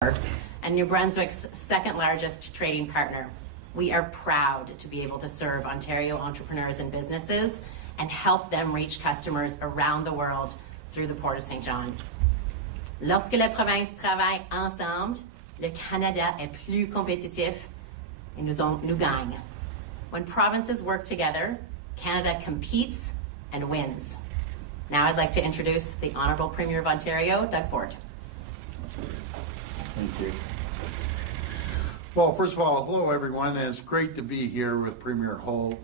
and New Brunswick's second largest trading partner. We are proud to be able to serve Ontario entrepreneurs and businesses and help them reach customers around the world through the Port of St. John. Lorsque la province travaille ensemble, le Canada est plus compétitif et nous gagne. When provinces work together, Canada competes and wins. Now I'd like to introduce the Honourable Premier of Ontario, Doug Ford. Thank you. Well, first of all, hello everyone. It's great to be here with Premier Holt.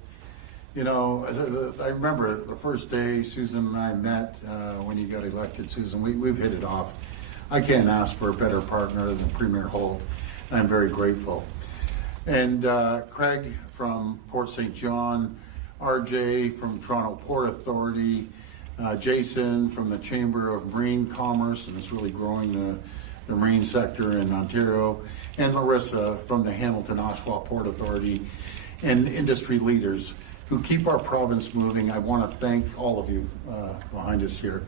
You know, I remember the first day Susan and I met when you got elected, Susan. We've hit it off. I can't ask for a better partner than Premier Holt. I'm very grateful. And Craig from Port St. John, RJ from Toronto Port Authority, Jason from the Chamber of Marine Commerce, and it's really growing the marine sector in Ontario, and Larissa from the Hamilton Oshawa Port Authority, and industry leaders who keep our province moving. I want to thank all of you behind us here.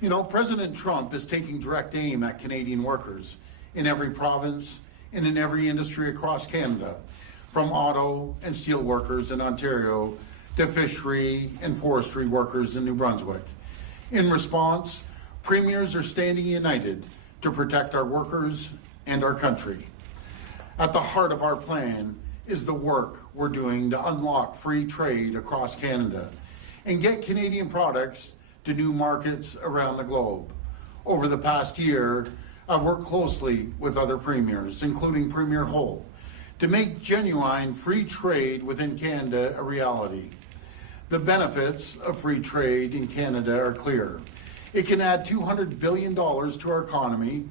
You know, President Trump is taking direct aim at Canadian workers in every province and in every industry across Canada, from auto and steel workers in Ontario to fishery and forestry workers in New Brunswick. In response, premiers are standing united to protect our workers and our country. At the heart of our plan is the work we're doing to unlock free trade across Canada and get Canadian products to new markets around the globe. Over the past year, I've worked closely with other premiers, including Premier Holt, to make genuine free trade within Canada a reality. The benefits of free trade in Canada are clear. It can add $200 billion to our economy,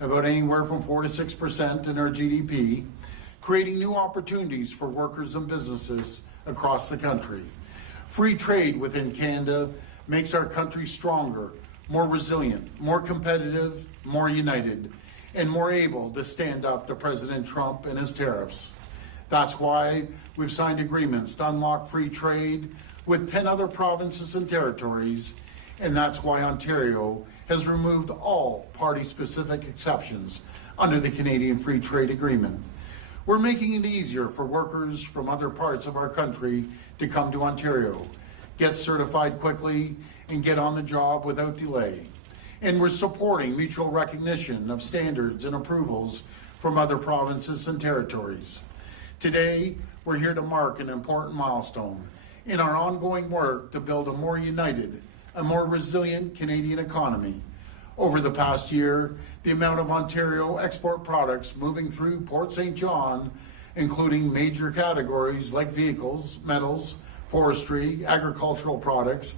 about anywhere from 4 to 6% in our GDP, creating new opportunities for workers and businesses across the country. Free trade within Canada makes our country stronger, more resilient, more competitive, more united, and more able to stand up to President Trump and his tariffs. That's why we've signed agreements to unlock free trade with 10 other provinces and territories, and that's why Ontario has removed all party-specific exceptions under the Canadian Free Trade Agreement. We're making it easier for workers from other parts of our country to come to Ontario, get certified quickly, and get on the job without delay. And we're supporting mutual recognition of standards and approvals from other provinces and territories. Today, we're here to mark an important milestone in our ongoing work to build a more united, a more resilient Canadian economy. Over the past year, the amount of Ontario export products moving through Port St. John, including major categories like vehicles, metals, forestry, agricultural products,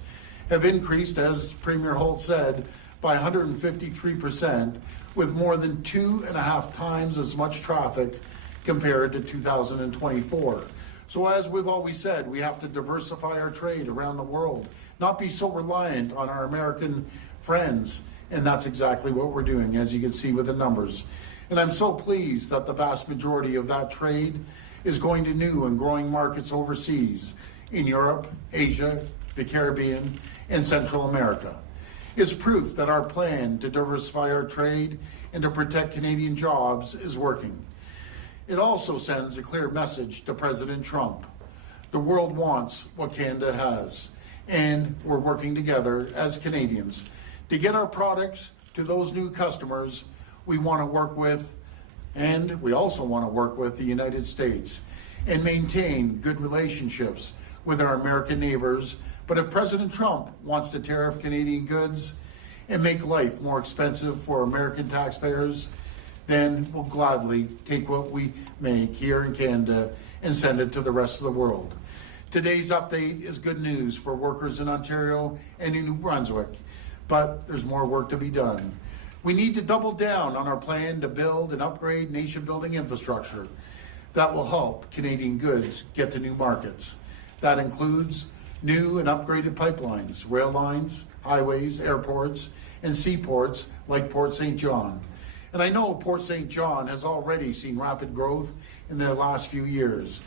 have increased, as Premier Holt said, by 153%, with more than 2.5 times as much traffic compared to 2024. So as we've always said, we have to diversify our trade around the world, not be so reliant on our American friends. And that's exactly what we're doing, as you can see with the numbers. And I'm so pleased that the vast majority of that trade is going to new and growing markets overseas in Europe, Asia, the Caribbean, and Central America. It's proof that our plan to diversify our trade and to protect Canadian jobs is working. It also sends a clear message to President Trump. The world wants what Canada has, and we're working together as Canadians to get our products to those new customers we want to work with, and we also want to work with the United States and maintain good relationships with our American neighbors. But if President Trump wants to tariff Canadian goods and make life more expensive for American taxpayers, then we'll gladly take what we make here in Canada and send it to the rest of the world. Today's update is good news for workers in Ontario and in New Brunswick, but there's more work to be done. We need to double down on our plan to build and upgrade nation-building infrastructure that will help Canadian goods get to new markets. That includes new and upgraded pipelines, rail lines, highways, airports, and seaports like Port St. John. And I know Port St. John has already seen rapid growth in the last few years.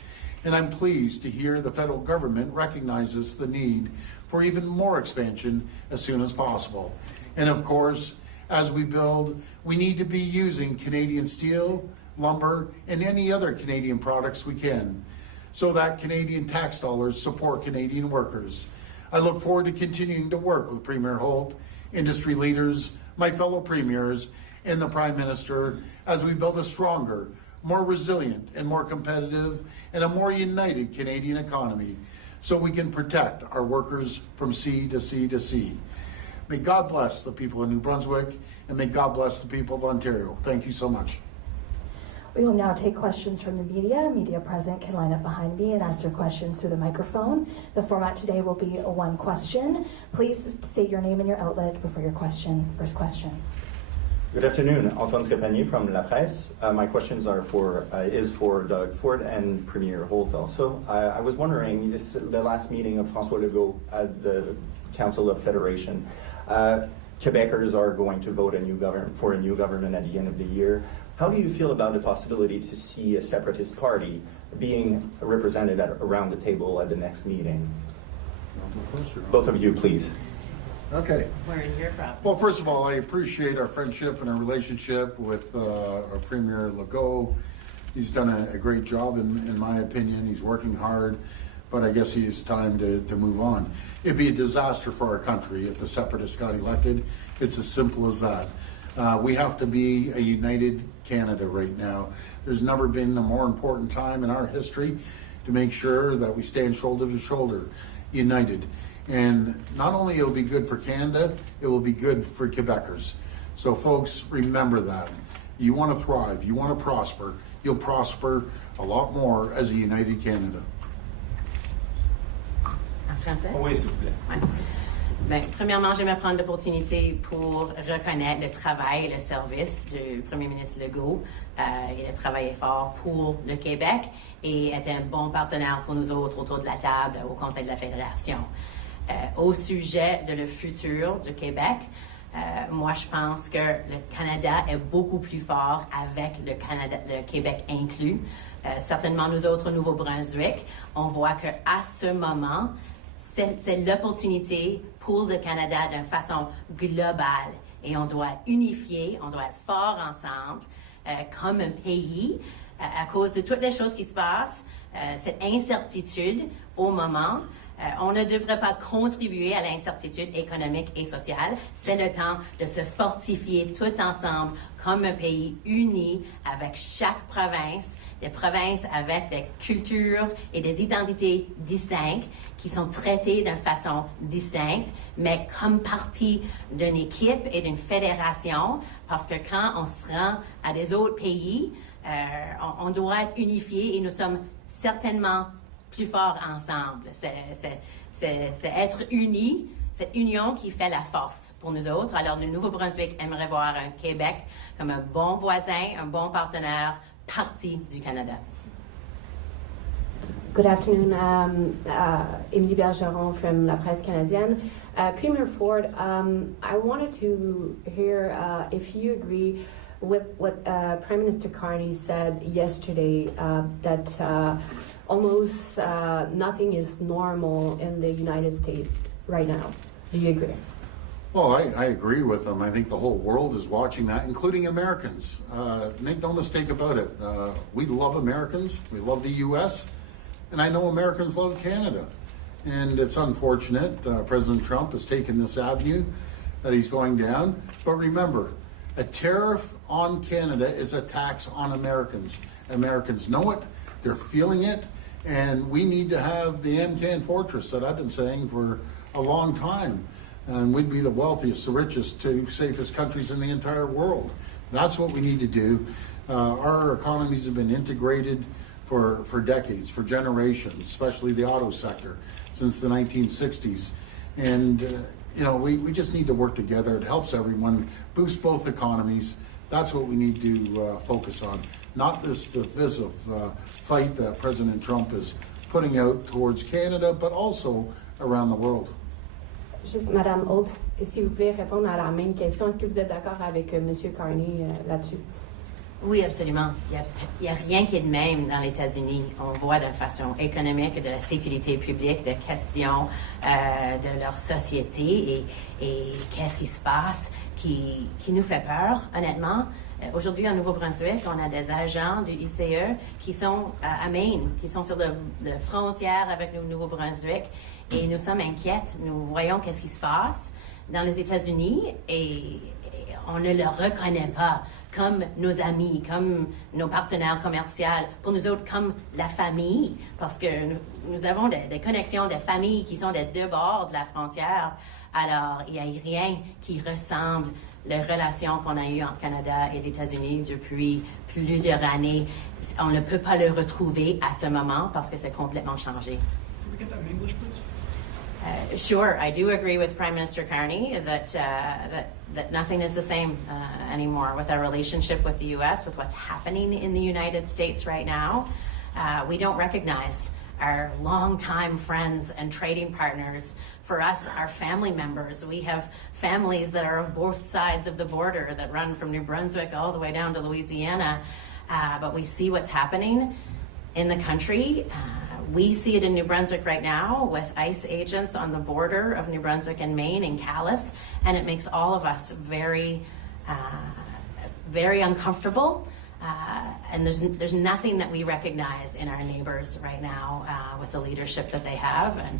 And I'm pleased to hear the federal government recognizes the need for even more expansion as soon as possible. And of course, As we build, we need to be using Canadian steel, lumber, and any other Canadian products we can, so that Canadian tax dollars support Canadian workers. I look forward to continuing to work with Premier Holt, industry leaders, my fellow premiers, and the Prime Minister as we build a stronger, more resilient, and more competitive, and a more united Canadian economy, so we can protect our workers from sea to sea to sea. May God bless the people of New Brunswick, and may God bless the people of Ontario. Thank you so much. We will now take questions from the media. Media present can line up behind me and ask their questions through the microphone. The format today will be a one question. Please state your name and your outlet before your question. First question. Good afternoon, Antoine Trépanier from La Presse. My questions are is for Doug Ford and Premier Holt also. I was wondering, this is the last meeting of François Legault as the Council of Federation. Quebecers are going to vote for a new government at the end of the year. How do you feel about the possibility to see a separatist party being represented around the table at the next meeting? Both of you, please. Okay. We're in your problem. Well, first of all, I appreciate our friendship and our relationship with our Premier Legault. He's done a great job, in my opinion. He's working hard, but I guess it's time to move on. It'd be a disaster for our country if the separatists got elected. It's as simple as that. We have to be a united Canada right now. There's never been a more important time in our history to make sure that we stand shoulder to shoulder, united. And not only it will be good for Canada, it will be good for Quebecers. So folks, remember that. You want to thrive, you want to prosper, you'll prosper a lot more as a united Canada. En français? Oui, s'il vous plaît. Ouais. Bien, premièrement, j'aimerais prendre l'opportunité pour reconnaître le travail et le service du Premier ministre Legault. Il a travaillé fort pour le Québec et était un bon partenaire pour nous autres autour de la table au Conseil de la Fédération. Au sujet de le futur du Québec, moi je pense que le Canada est beaucoup plus fort avec le Québec inclus. Certainement nous autres au Nouveau-Brunswick, on voit qu'à ce moment, c'est l'opportunité pour le Canada d'une façon globale et on doit unifier, on doit être fort ensemble comme un pays à cause de toutes les choses qui se passent, cette incertitude au moment. On ne devrait pas contribuer à l'incertitude économique et sociale. C'est le temps de se fortifier tout ensemble comme un pays uni avec chaque province, des provinces avec des cultures et des identités distinctes qui sont traitées d'une façon distincte, mais comme partie d'une équipe et d'une fédération, parce que quand on se rend à des autres pays, on doit être unifié et nous sommes certainement plus forts ensemble. C'est être unis, cette union qui fait la force pour nous autres. Alors, le Nouveau-Brunswick aimerait voir un Québec comme un bon voisin, un bon partenaire, partie du Canada. Good afternoon, Émilie Bergeron from La Presse Canadienne. Premier Ford, I wanted to hear if you agree with what Prime Minister Carney said yesterday, that almost nothing is normal in the United States right now. Do you agree? Well, I agree with them. I think the whole world is watching that, including Americans. Make no mistake about it. We love Americans. We love the U.S., and I know Americans love Canada. And it's unfortunate President Trump has taken this avenue that he's going down. But remember, a tariff on Canada is a tax on Americans. Americans know it. They're feeling it. And we need to have the MCAN fortress that I've been saying for a long time. And we'd be the wealthiest, the richest, two safest countries in the entire world. That's what we need to do. Our economies have been integrated for decades, for generations, especially the auto sector, since the 1960s. And, we just need to work together. It helps everyone, boost both economies. That's what we need to focus on. Not this divisive fight that President Trump is putting out towards Canada, but also around the world. Juste, Madame Holt, si vous pouvez répondre à la même question, est-ce que vous êtes d'accord avec M. Carney là-dessus? Oui, absolument. Il y a rien qui est de même dans les États-Unis. On voit de façon économique, de la sécurité publique, de questions de leur société et qu'est-ce qui se passe qui nous fait peur, honnêtement. Aujourd'hui, en Nouveau-Brunswick, on a des agents du ICE qui sont à Maine, qui sont sur la frontière avec le Nouveau-Brunswick et nous sommes inquiètes. Nous voyons qu'est-ce qui se passe dans les États-Unis et on ne le reconnaît pas comme nos amis, comme nos partenaires commerciaux, pour nous autres comme la famille, parce que nous avons des connexions, des familles qui sont des deux bords de la frontière. Alors, il n'y a rien qui ressemble les relations qu'on a eues entre Canada et les États-Unis depuis plusieurs années. On ne peut pas le retrouver à ce moment parce que c'est complètement changé. Can we get that in English, please? Sure, I do agree with Prime Minister Carney that nothing is the same anymore with our relationship with the U.S., with what's happening in the United States right now. We don't recognize our longtime friends and trading partners. For us, our family members. We have families that are of both sides of the border that run from New Brunswick all the way down to Louisiana. But we see what's happening in the country. We see it in New Brunswick right now with ICE agents on the border of New Brunswick and Maine in Calais, and it makes all of us very, very uncomfortable. And there's nothing that we recognize in our neighbors right now with the leadership that they have, and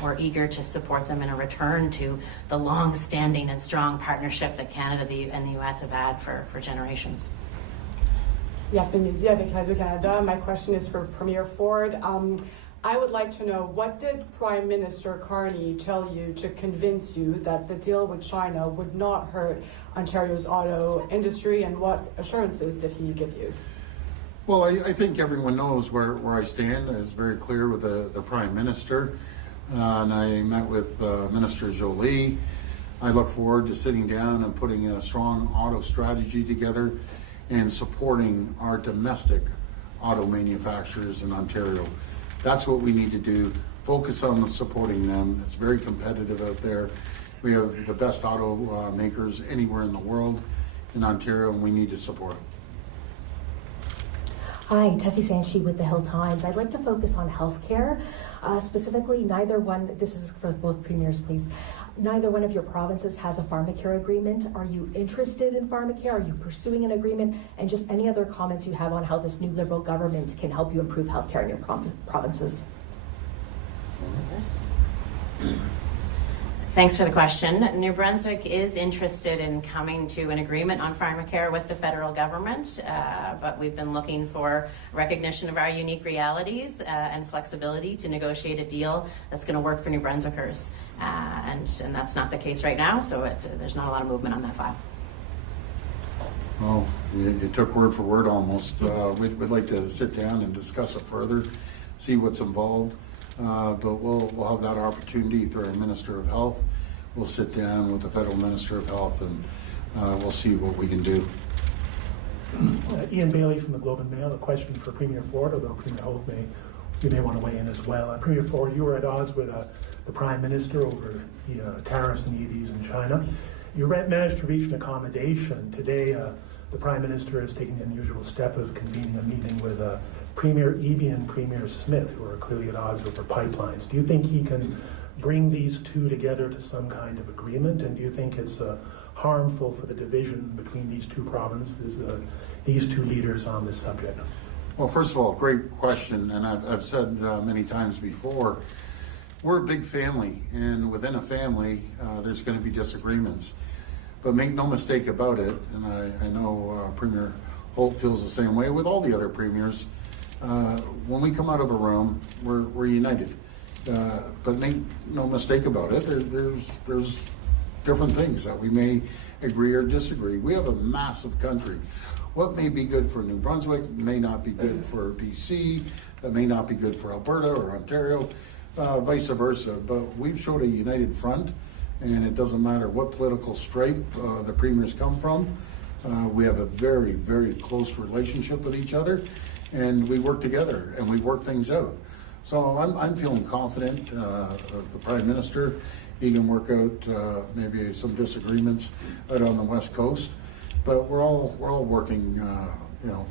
we're eager to support them in a return to the long-standing and strong partnership that Canada and the U.S. have had for generations. Yasmin Midi avec Radio-Canada. My question is for Premier Ford. I would like to know, what did Prime Minister Carney tell you to convince you that the deal with China would not hurt Ontario's auto industry, and what assurances did he give you? Well, I think everyone knows where I stand. It's very clear with the Prime Minister. And I met with Minister Jolie. I look forward to sitting down and putting a strong auto strategy together and supporting our domestic auto manufacturers in Ontario. That's what we need to do. Focus on supporting them. It's very competitive out there. We have the best auto makers anywhere in the world in Ontario, and we need to support them. Hi, Tessie Sanchi with the Hill Times. I'd like to focus on healthcare. Specifically, neither one, this is for both premiers, please. Neither one of your provinces has a pharmacare agreement. Are you interested in pharmacare? Are you pursuing an agreement? And just any other comments you have on how this new Liberal government can help you improve healthcare in your provinces? Thanks for the question. New Brunswick is interested in coming to an agreement on pharmacare with the federal government, but we've been looking for recognition of our unique realities and flexibility to negotiate a deal that's going to work for New Brunswickers. And that's not the case right now, so there's not a lot of movement on that file. Well, you took word for word almost. We'd like to sit down and discuss it further, see what's involved. But we'll have that opportunity through our Minister of Health. We'll sit down with the Federal Minister of Health and we'll see what we can do. Ian Bailey from the Globe and Mail. A question for Premier Ford, although Premier Holt may want to weigh in as well. Premier Ford, you were at odds with the Prime Minister over the tariffs and EVs in China. You managed to reach an accommodation. Today, the Prime Minister is taking the unusual step of convening a meeting with Premier Eby and Premier Smith, who are clearly at odds over pipelines. Do you think he can bring these two together to some kind of agreement? And do you think it's harmful for the division between these two provinces, these two leaders on this subject? Well, first of all, great question. And I've said many times before, we're a big family. And within a family, there's going to be disagreements. But make no mistake about it, and I know Premier Holt feels the same way with all the other premiers. When we come out of a room, we're united. But make no mistake about it, there's different things that we may agree or disagree. We have a massive country. What may be good for New Brunswick may not be good for BC, that may not be good for Alberta or Ontario, vice versa. But we've showed a united front, and it doesn't matter what political stripe the premiers come from. We have a very, very close relationship with each other. And we work together and we work things out. So I'm feeling confident of the Prime Minister. He can work out maybe some disagreements out on the West Coast, but we're all working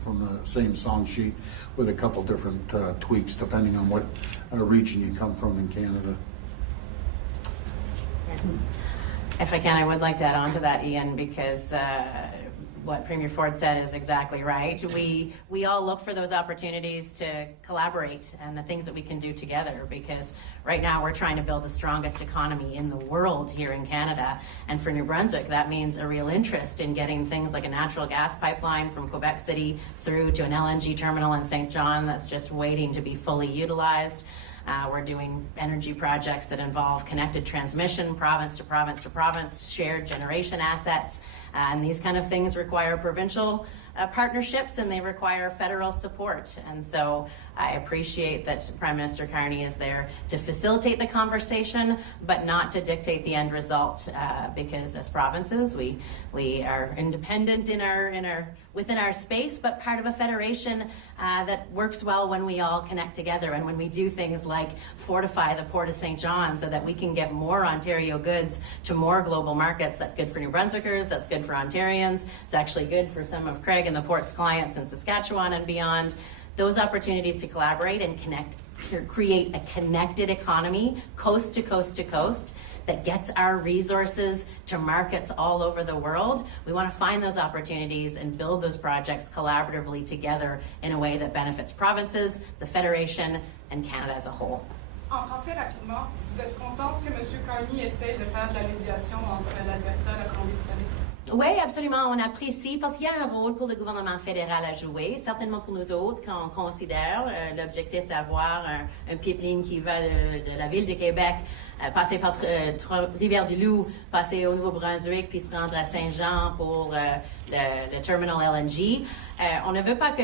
from the same song sheet with a couple different tweaks depending on what region you come from in Canada. If I can, I would like to add on to that, Ian, because what Premier Ford said is exactly right. We all look for those opportunities to collaborate and the things that we can do together, because right now we're trying to build the strongest economy in the world here in Canada. And for New Brunswick, that means a real interest in getting things like a natural gas pipeline from Quebec City through to an LNG terminal in St. John that's just waiting to be fully utilized. We're doing energy projects that involve connected transmission, province to province to province, shared generation assets, and these kind of things require provincial partnerships, and they require federal support. And so I appreciate that Prime Minister Carney is there to facilitate the conversation, but not to dictate the end result, because as provinces, we are independent within our space, but part of a federation that works well when we all connect together and when we do things like fortify the Port of St. John so that we can get more Ontario goods to more global markets. That's good for New Brunswickers, that's good for Ontarians, it's actually good for some of Craig and the Port's clients in Saskatchewan and beyond. Those opportunities to collaborate and create a connected economy, coast to coast to coast, that gets our resources to markets all over the world. We want to find those opportunities and build those projects collaboratively together in a way that benefits provinces, the Federation, and Canada as a whole. En français, rapidement, vous êtes contente que M. Carney essaye de faire de la médiation entre l'Alberta et la Colombie-Britannique? Oui, absolument. On apprécie parce qu'il y a un rôle pour le gouvernement fédéral à jouer, certainement pour nous autres, quand on considère l'objectif d'avoir un pipeline qui va de la ville de Québec, passer par Rivière-du-Loup, passer au Nouveau-Brunswick, puis se rendre à Saint-Jean pour le terminal LNG. On ne veut pas que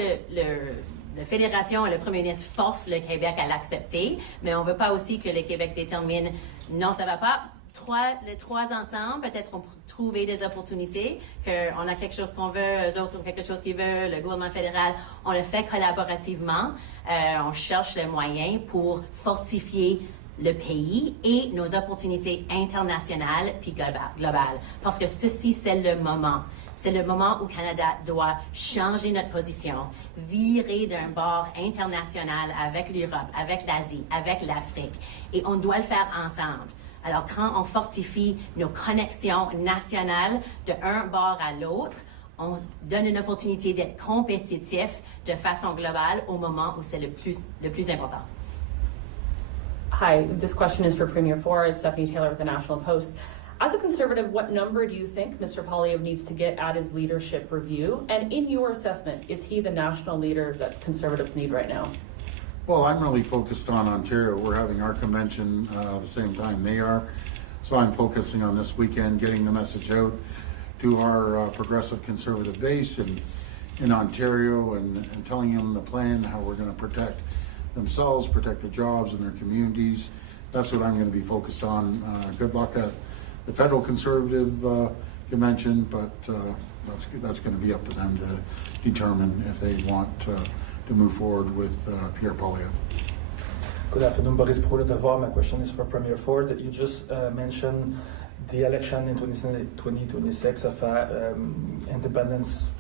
la Fédération et le Premier ministre forcent le Québec à l'accepter, mais on ne veut pas aussi que le Québec détermine non, ça ne va pas. Les trois ensemble, peut-être on peut trouver des opportunités, qu'on a quelque chose qu'on veut, eux autres ont quelque chose qu'ils veulent, le gouvernement fédéral, on le fait collaborativement. On cherche les moyens pour fortifier le pays et nos opportunités internationales puis globales. Parce que ceci, c'est le moment. C'est le moment où le Canada doit changer notre position, virer d'un bord international avec l'Europe, avec l'Asie, avec l'Afrique. Et on doit le faire ensemble. Alors, quand on fortifie nos connexions nationales d'un bord à l'autre, on donne une opportunité d'être compétitif de façon globale au moment où c'est le plus important. Hi, this question is for Premier Ford. Stephanie Taylor with the National Post. As a Conservative, what number do you think Mr. Poilievre needs to get at his leadership review? And in your assessment, is he the national leader that Conservatives need right now? Well, I'm really focused on Ontario. We're having our convention the same time they are. So I'm focusing on this weekend, getting the message out to our progressive Conservative base in Ontario and telling them the plan, how we're going to protect themselves, protect the jobs in their communities. That's what I'm going to be focused on. Good luck at the federal Conservative convention, but that's going to be up to them to determine if they want to move forward with Pierre Poilievre. Good afternoon, Boris Pro, The Devoir. My question is for Premier Ford. You just mentioned the election in 2026 of independence,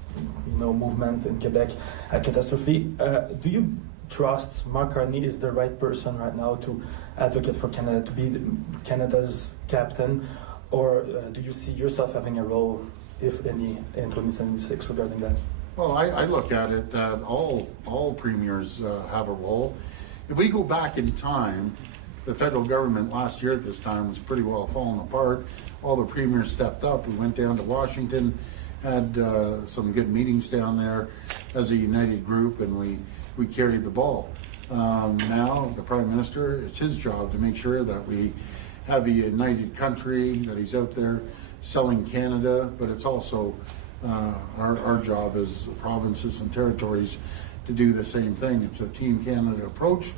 movement in Quebec, a catastrophe. Do you trust Mark Carney is the right person right now to advocate for Canada, to be Canada's captain, or do you see yourself having a role, if any, in 2076 regarding that? Well, I look at it that all premiers have a role. If we go back in time, the federal government last year at this time was pretty well falling apart. All the premiers stepped up. We went down to Washington, had some good meetings down there as a united group, and we carried the ball. Now, the Prime Minister, it's his job to make sure that we have a united country, that he's out there selling Canada, but it's also our job as provinces and territories to do the same thing. It's a Team Canada approach,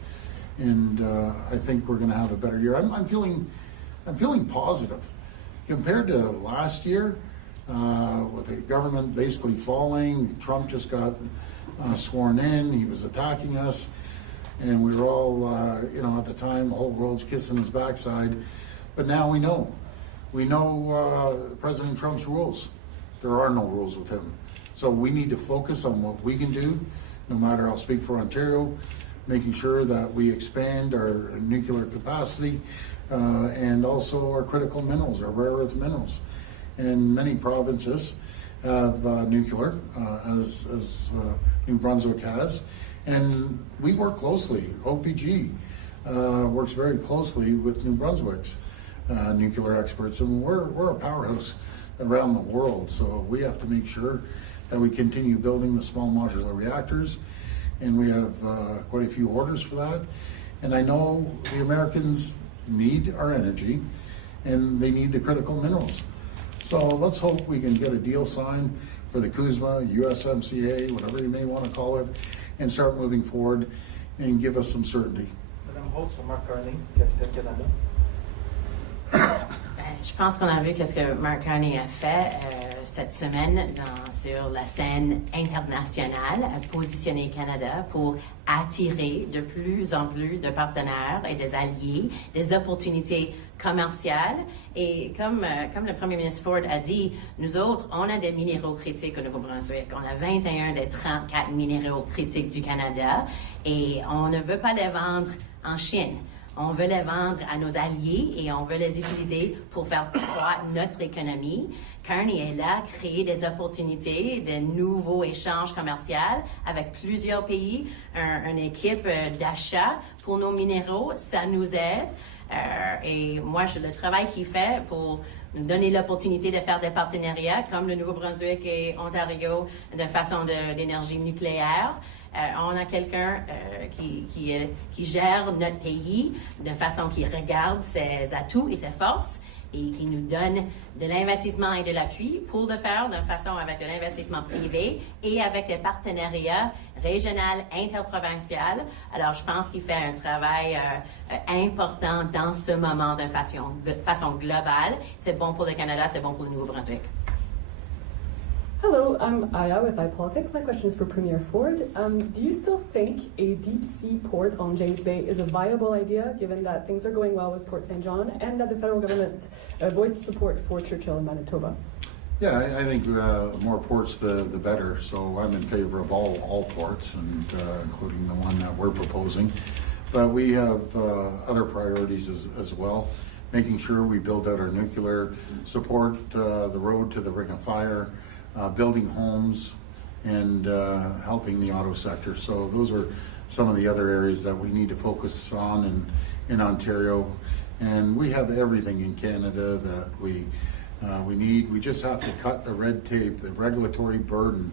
and I think we're going to have a better year. I'm feeling positive compared to last year, with the government basically falling. Trump just got sworn in. He was attacking us, and we were all, at the time, the whole world's kissing his backside. But now we know. We know President Trump's rules. There are no rules with him. So we need to focus on what we can do, no matter, I'll speak for Ontario, making sure that we expand our nuclear capacity and also our critical minerals, our rare earth minerals. And many provinces have nuclear, as New Brunswick has. And we work closely. OPG works very closely with New Brunswick's nuclear experts, and we're a powerhouse around the world. So we have to make sure that we continue building the small modular reactors, and we have quite a few orders for that. And I know the Americans need our energy, and they need the critical minerals. So let's hope we can get a deal signed for the CUSMA, USMCA, whatever you may want to call it, and start moving forward and give us some certainty. Madame Holt, sur Mark Carney, Capitaine Canada. Je pense qu'on a vu ce que Mark Carney a fait cette semaine sur la scène internationale, à positionner le Canada pour attirer de plus en plus de partenaires et des alliés, des opportunités commerciales. Et comme le premier ministre Ford a dit, nous autres, on a des minéraux critiques au Nouveau-Brunswick. On a 21 des 34 minéraux critiques du Canada et on ne veut pas les vendre en Chine. On veut les vendre à nos alliés et on veut les utiliser pour faire croître notre économie. Carney est là, créer des opportunités, de nouveaux échanges commerciaux avec plusieurs pays, une équipe d'achat pour nos minéraux, ça nous aide. Et moi, le travail qu'il fait pour nous donner l'opportunité de faire des partenariats comme le Nouveau-Brunswick et Ontario de façon d'énergie nucléaire. On a quelqu'un qui gère notre pays de façon qui regarde ses atouts et ses forces et qui nous donne de l'investissement et de l'appui pour le faire de façon avec de l'investissement privé et avec des partenariats régionaux, interprovinciaux. Alors, je pense qu'il fait un travail important dans ce moment de façon globale. C'est bon pour le Canada, c'est bon pour le Nouveau-Brunswick. Hello, I'm Aya with iPolitics. My question is for Premier Ford. Do you still think a deep-sea port on James Bay is a viable idea, given that things are going well with Port St. John and that the federal government voiced support for Churchill in Manitoba? Yeah, I think more ports, the better. So I'm in favor of all ports, and including the one that we're proposing. But we have other priorities as well, making sure we build out our nuclear, support the road to the Ring of Fire, building homes, and helping the auto sector. So those are some of the other areas that we need to focus on in Ontario. And we have everything in Canada that we need. We just have to cut the red tape, the regulatory burden.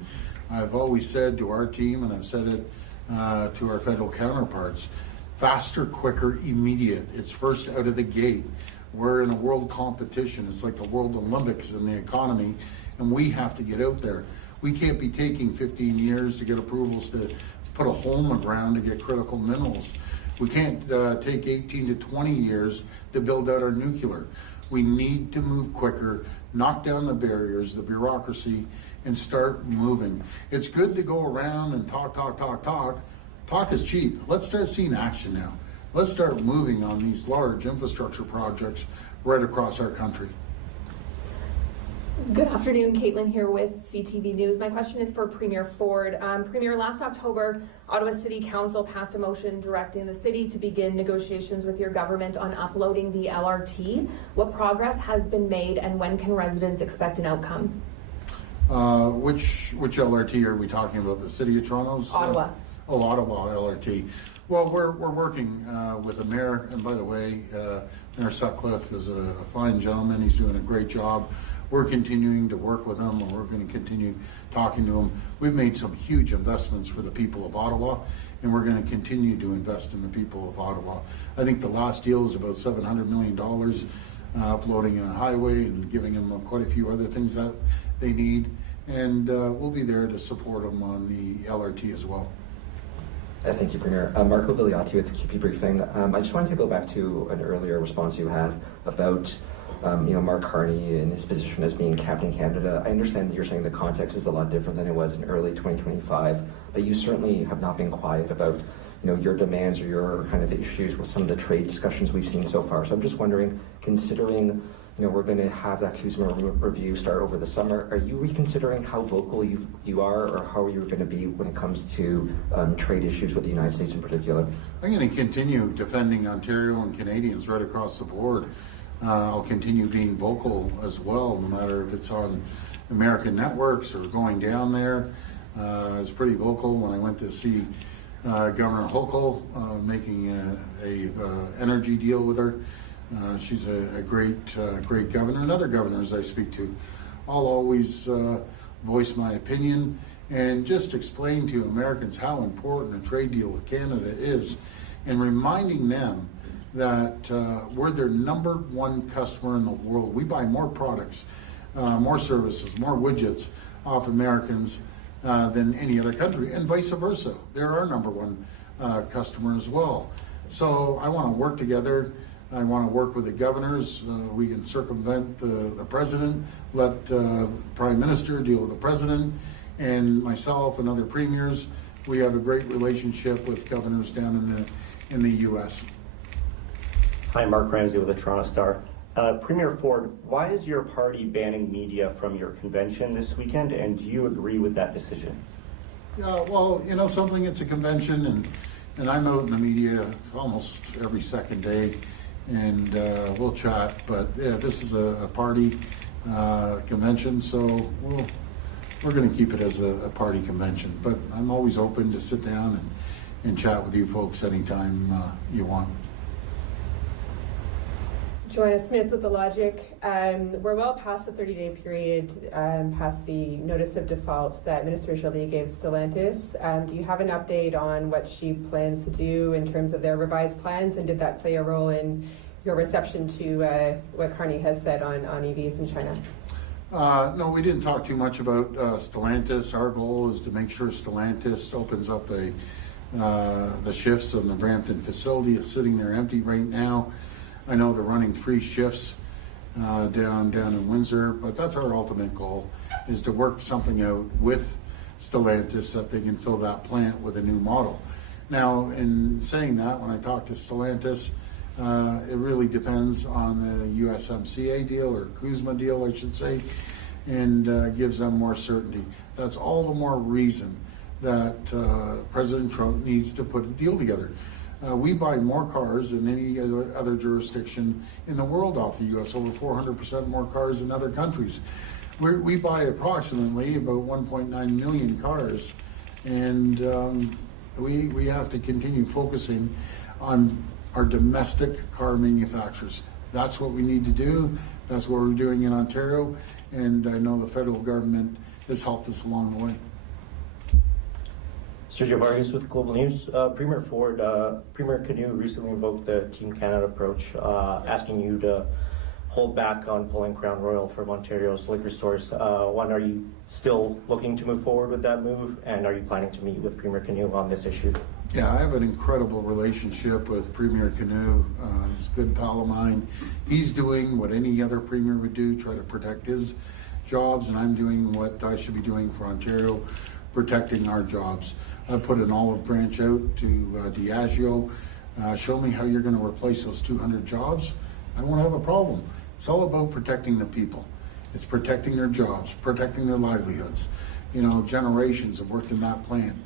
I've always said to our team, and I've said it to our federal counterparts, faster, quicker, immediate. It's first out of the gate. We're in a world competition. It's like the World Olympics in the economy, and we have to get out there. We can't be taking 15 years to get approvals to put a hole in the ground to get critical minerals. We can't take 18 to 20 years to build out our nuclear. We need to move quicker, knock down the barriers, the bureaucracy, and start moving. It's good to go around and talk. Talk is cheap. Let's start seeing action now. Let's start moving on these large infrastructure projects right across our country. Good afternoon, Caitlin here with CTV News. My question is for Premier Ford. Premier, last October, Ottawa City Council passed a motion directing the city to begin negotiations with your government on uploading the LRT. What progress has been made, and when can residents expect an outcome? Which LRT are we talking about? The City of Toronto's? Ottawa. Ottawa LRT. Well, we're working with the mayor, and by the way, Mayor Sutcliffe is a fine gentleman. He's doing a great job. We're continuing to work with him, and we're going to continue talking to him. We've made some huge investments for the people of Ottawa, and we're going to continue to invest in the people of Ottawa. I think the last deal was about $700 million, uploading a highway and giving them quite a few other things that they need. And we'll be there to support them on the LRT as well. Thank you, Premier. Marco Vigliotti with QP Briefing. I just wanted to go back to an earlier response you had about Mark Carney and his position as being Captain Canada. I understand that you're saying the context is a lot different than it was in early 2025, but you certainly have not been quiet about your demands or your kind of issues with some of the trade discussions we've seen so far. So I'm just wondering, considering we're going to have that CUSMA review start over the summer. Are you reconsidering how vocal you are, or how you're going to be when it comes to trade issues with the United States in particular? I'm going to continue defending Ontario and Canadians right across the board. I'll continue being vocal as well, no matter if it's on American networks or going down there. I was pretty vocal when I went to see Governor Hochul, making a energy deal with her. She's a great governor, and other governors I speak to. I'll always voice my opinion and just explain to Americans how important a trade deal with Canada is, and reminding them that we're their #1 customer in the world. We buy more products, more services, more widgets off Americans than any other country, and vice versa. They're our #1 customer as well. So I want to work together. I want to work with the governors. We can circumvent the president, let the prime minister deal with the president, and myself and other premiers. We have a great relationship with governors down in the U.S. Hi, Mark Ramsey with the Toronto Star. Premier Ford, why is your party banning media from your convention this weekend, and do you agree with that decision? Well, something, it's a convention, and I'm out in the media almost every second day, and we'll chat. But yeah, this is a party convention, so we're going to keep it as a party convention. But I'm always open to sit down and chat with you folks anytime you want. Joanna Smith with The Logic. We're well past the 30-day period, past the notice of default that Minister Joly gave Stellantis. Do you have an update on what she plans to do in terms of their revised plans, and did that play a role in your reception to what Carney has said on EVs in China? No, we didn't talk too much about Stellantis. Our goal is to make sure Stellantis opens up the shifts on the Brampton facility. It's sitting there empty right now. I know they're running 3 shifts down in Windsor, but that's our ultimate goal, is to work something out with Stellantis that they can fill that plant with a new model. Now, in saying that, when I talk to Stellantis, it really depends on the USMCA deal, or CUSMA deal, I should say, and gives them more certainty. That's all the more reason that President Trump needs to put a deal together. We buy more cars than any other jurisdiction in the world off the U.S., over 400% more cars than other countries. We buy approximately about 1.9 million cars, and we have to continue focusing on our domestic car manufacturers. That's what we need to do. That's what we're doing in Ontario, and I know the federal government has helped us along the way. Sergio Vargas with Global News. Premier Ford, Premier Carney recently invoked the Team Canada approach, asking you to hold back on pulling Crown Royal from Ontario's liquor stores. One, are you still looking to move forward with that move, and are you planning to meet with Premier Carney on this issue? Yeah, I have an incredible relationship with Premier Carney. He's a good pal of mine. He's doing what any other premier would do, try to protect his jobs, and I'm doing what I should be doing for Ontario, protecting our jobs. I put an olive branch out to Diageo. Show me how you're going to replace those 200 jobs. I won't have a problem. It's all about protecting the people. It's protecting their jobs, protecting their livelihoods. Generations have worked in that plant.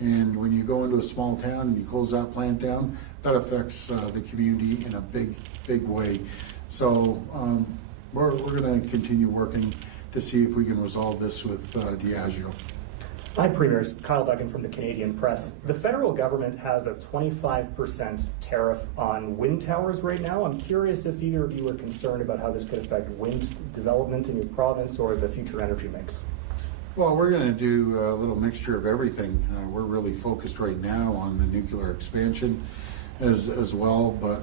And when you go into a small town and you close that plant down, that affects the community in a big, big way. So we're going to continue working to see if we can resolve this with Diageo. Hi, Premiers. Kyle Duggan from the Canadian Press. The federal government has a 25% tariff on wind towers right now. I'm curious if either of you are concerned about how this could affect wind development in your province or the future energy mix. Well, we're going to do a little mixture of everything. We're really focused right now on the nuclear expansion as well, but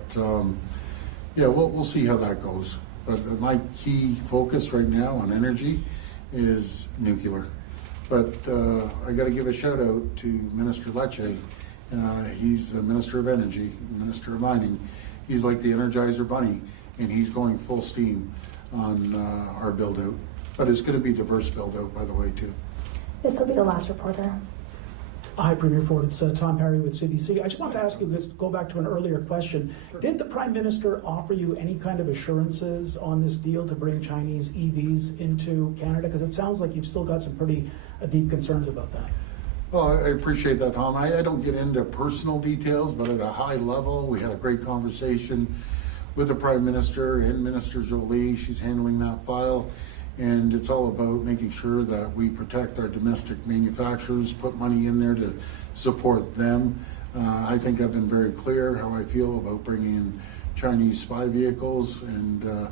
yeah, we'll see how that goes. But my key focus right now on energy is nuclear. But I got to give a shout out to Minister Lecce. He's the Minister of Energy, Minister of Mining. He's like the Energizer Bunny, and he's going full steam on our build out. But it's going to be diverse build out, by the way, too. This will be the last reporter. Hi, Premier Ford. It's Tom Perry with CBC. I just wanted to ask you this, go back to an earlier question. Sure. Did the Prime Minister offer you any kind of assurances on this deal to bring Chinese EVs into Canada? Because it sounds like you've still got some pretty deep concerns about that. Well, I appreciate that, Tom. I don't get into personal details, but at a high level, we had a great conversation with the Prime Minister and Minister Jolie. She's handling that file. And it's all about making sure that we protect our domestic manufacturers, put money in there to support them. I think I've been very clear how I feel about bringing in Chinese spy vehicles, and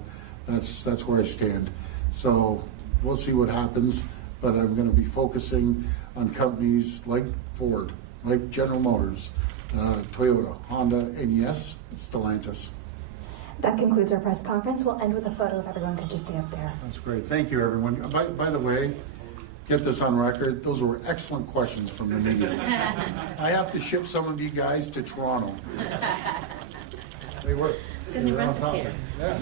that's where I stand. So we'll see what happens, but I'm going to be focusing on companies like Ford, like General Motors, Toyota, Honda, and yes, Stellantis. That concludes our press conference. We'll end with a photo if everyone could just stay up there. That's great. Thank you, everyone. By the way, get this on record. Those were excellent questions from the media. I have to ship some of you guys to Toronto. They were. Because New Brunswick's here. Yeah.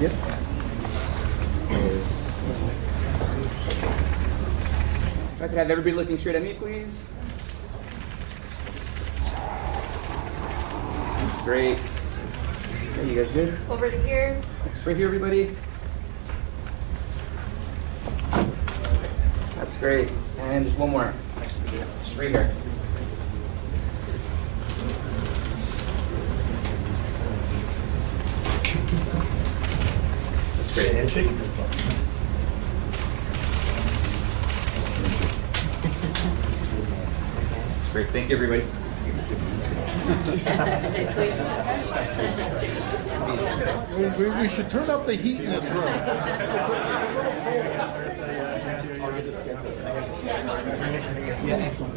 Yep. If I could have everybody looking straight at me, please. That's great. Okay, you guys good? Over to here. Right here, everybody. That's great. And just one more. Just right here. That's great. Handshake. That's great. Thank you, everybody. We should turn up the heat in this room. Yeah, excellent.